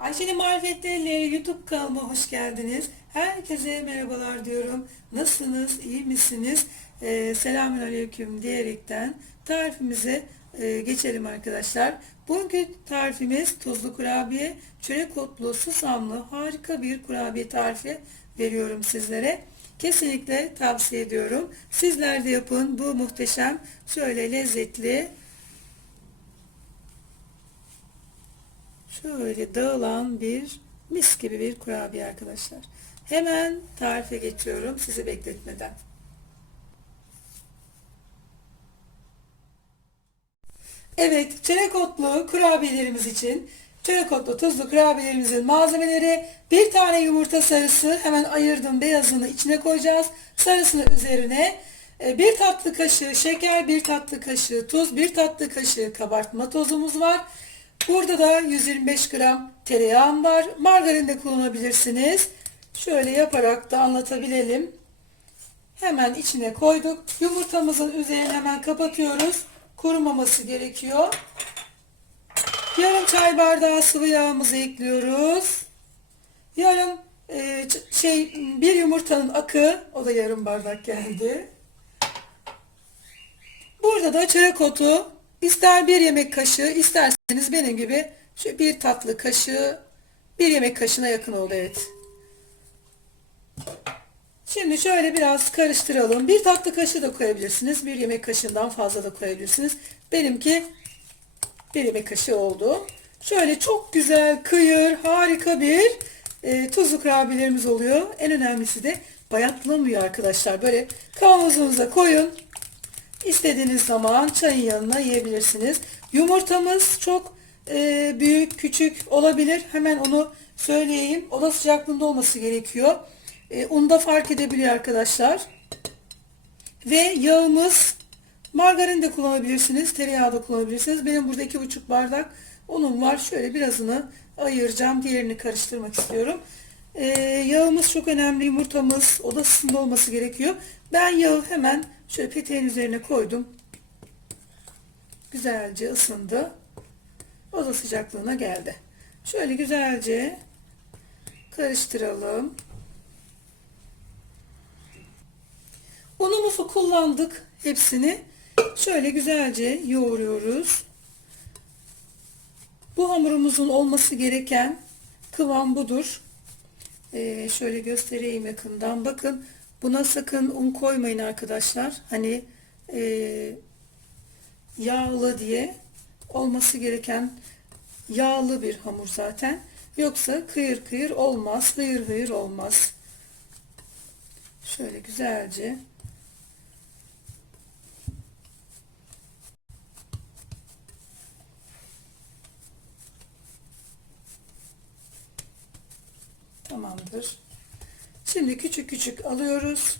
Ayşe'nin Marifetleriyle YouTube kanalıma hoş geldiniz. Herkese merhabalar diyorum. Nasılsınız? İyi misiniz? Ee, Selamün Aleyküm diyerekten tarifimize e, geçelim arkadaşlar. Bugünkü tarifimiz tuzlu kurabiye, çörek otlu, susamlı harika bir kurabiye tarifi veriyorum sizlere. Kesinlikle tavsiye ediyorum. Sizler de yapın. Bu muhteşem, şöyle lezzetli, Şöyle dağılan bir mis gibi bir kurabiye arkadaşlar. Hemen tarife geçiyorum sizi bekletmeden. Evet, çörek otlu kurabiyelerimiz için çörek otlu tuzlu kurabiyelerimizin malzemeleri bir tane yumurta sarısı hemen ayırdım beyazını içine koyacağız. Sarısını üzerine e, bir tatlı kaşığı şeker, bir tatlı kaşığı tuz, bir tatlı kaşığı kabartma tozumuz var. Burada da 125 gram tereyağım var. Margarin de kullanabilirsiniz. Şöyle yaparak da anlatabilelim. Hemen içine koyduk. Yumurtamızın üzerini hemen kapatıyoruz. Kurumaması gerekiyor. Yarım çay bardağı sıvı yağımızı ekliyoruz. Yarım e, şey bir yumurtanın akı o da yarım bardak geldi. Burada da çörek otu ister bir yemek kaşığı isterseniz benim gibi şu bir tatlı kaşığı bir yemek kaşığına yakın oldu evet. Şimdi şöyle biraz karıştıralım. Bir tatlı kaşığı da koyabilirsiniz. Bir yemek kaşığından fazla da koyabilirsiniz. Benimki bir yemek kaşığı oldu. Şöyle çok güzel, kıyır, harika bir e, tuzlu kurabiyelerimiz oluyor. En önemlisi de bayatlamıyor arkadaşlar. Böyle kavanozunuza koyun. İstediğiniz zaman çayın yanına yiyebilirsiniz. Yumurtamız çok e, büyük, küçük olabilir. Hemen onu söyleyeyim. Oda sıcaklığında olması gerekiyor. E, unda fark edebiliyor arkadaşlar. Ve yağımız margarin de kullanabilirsiniz. Tereyağı da kullanabilirsiniz. Benim burada iki buçuk bardak unum var. Şöyle birazını ayıracağım. Diğerini karıştırmak istiyorum. E, yağımız çok önemli. Yumurtamız oda olması gerekiyor. Ben yağı hemen şöyle peteğin üzerine koydum. Güzelce ısındı. Oda sıcaklığına geldi. Şöyle güzelce karıştıralım. Unumuzu kullandık hepsini. Şöyle güzelce yoğuruyoruz. Bu hamurumuzun olması gereken kıvam budur. Ee, şöyle göstereyim yakından. Bakın buna sakın un koymayın arkadaşlar. Hani e, yağlı diye olması gereken yağlı bir hamur zaten. Yoksa kıyır kıyır olmaz. Hıyır hıyır olmaz. Şöyle güzelce Tamamdır. Şimdi küçük küçük alıyoruz.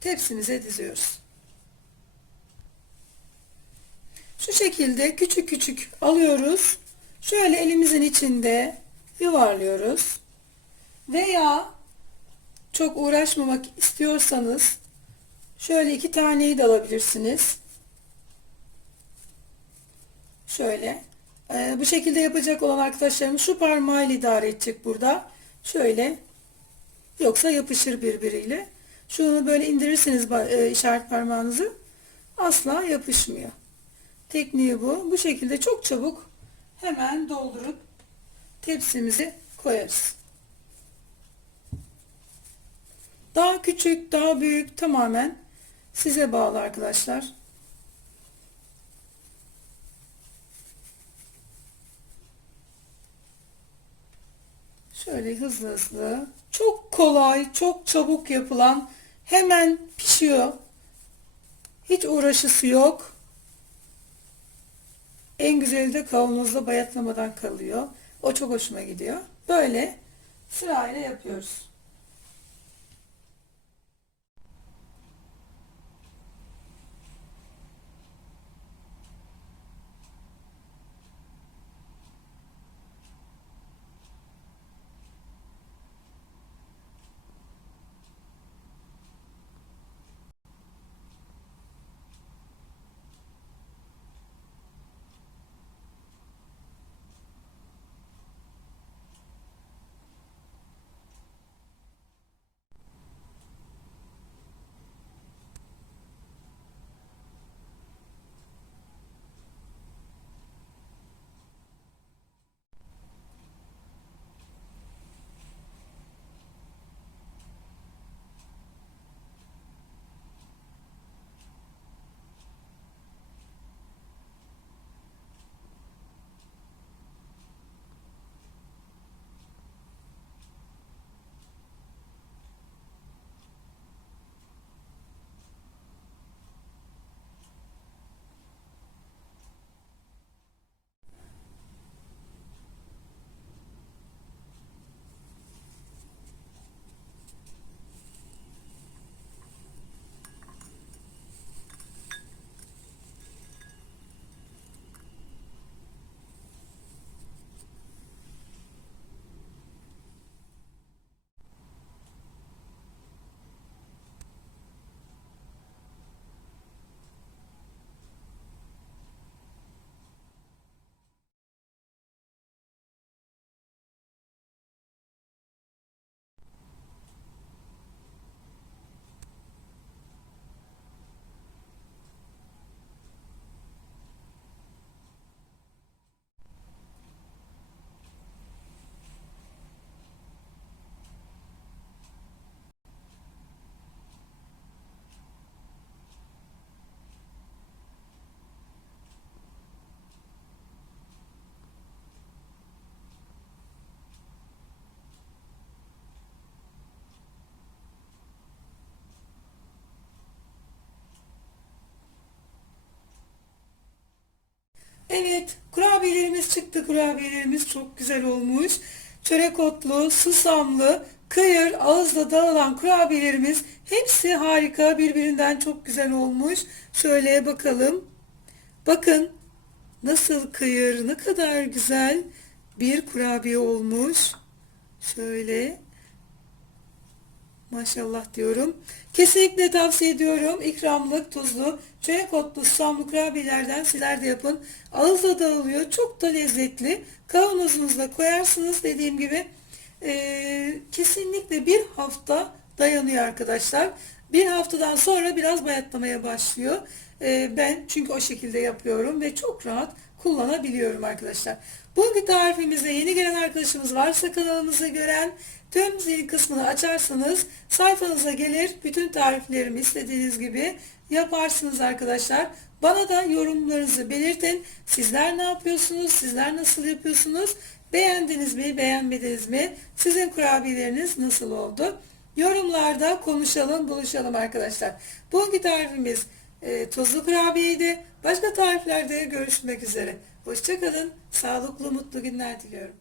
Tepsimize diziyoruz. Şu şekilde küçük küçük alıyoruz. Şöyle elimizin içinde yuvarlıyoruz. Veya çok uğraşmamak istiyorsanız şöyle iki taneyi de alabilirsiniz. Şöyle. Ee, bu şekilde yapacak olan arkadaşlarımız şu parmağıyla idare edecek burada. Şöyle. Yoksa yapışır birbiriyle. Şunu böyle indirirseniz e, işaret parmağınızı asla yapışmıyor. Tekniği bu. Bu şekilde çok çabuk hemen doldurup tepsimizi koyarız. Daha küçük, daha büyük tamamen size bağlı arkadaşlar. Şöyle hızlı hızlı. Çok kolay, çok çabuk yapılan, hemen pişiyor. Hiç uğraşısı yok. En güzeli de kavanozda bayatlamadan kalıyor. O çok hoşuma gidiyor. Böyle sırayla yapıyoruz. Evet, kurabiyelerimiz çıktı. Kurabiyelerimiz çok güzel olmuş. Çörek otlu, susamlı, kıyır, ağızda dağılan kurabiyelerimiz hepsi harika. Birbirinden çok güzel olmuş. Şöyle bakalım. Bakın nasıl kıyır, ne kadar güzel bir kurabiye olmuş. Şöyle Maşallah diyorum. Kesinlikle tavsiye ediyorum. İkramlık, tuzlu, çörek otlu, susamlı kurabiyelerden sizler de yapın. Ağızda dağılıyor. Çok da lezzetli. Kavanozunuza koyarsınız dediğim gibi. Ee, kesinlikle bir hafta dayanıyor arkadaşlar. Bir haftadan sonra biraz bayatlamaya başlıyor. Ee, ben çünkü o şekilde yapıyorum ve çok rahat kullanabiliyorum arkadaşlar. Bugünkü tarifimizde yeni gelen arkadaşımız varsa kanalımızı gören tüm zil kısmını açarsanız sayfanıza gelir. Bütün tariflerimi istediğiniz gibi yaparsınız arkadaşlar. Bana da yorumlarınızı belirtin. Sizler ne yapıyorsunuz? Sizler nasıl yapıyorsunuz? Beğendiniz mi? Beğenmediniz mi? Sizin kurabiyeleriniz nasıl oldu? Yorumlarda konuşalım, buluşalım arkadaşlar. Bugünkü tarifimiz e, tuzlu kurabiyeydi. Başka tariflerde görüşmek üzere. Hoşçakalın. Sağlıklı, mutlu günler diliyorum.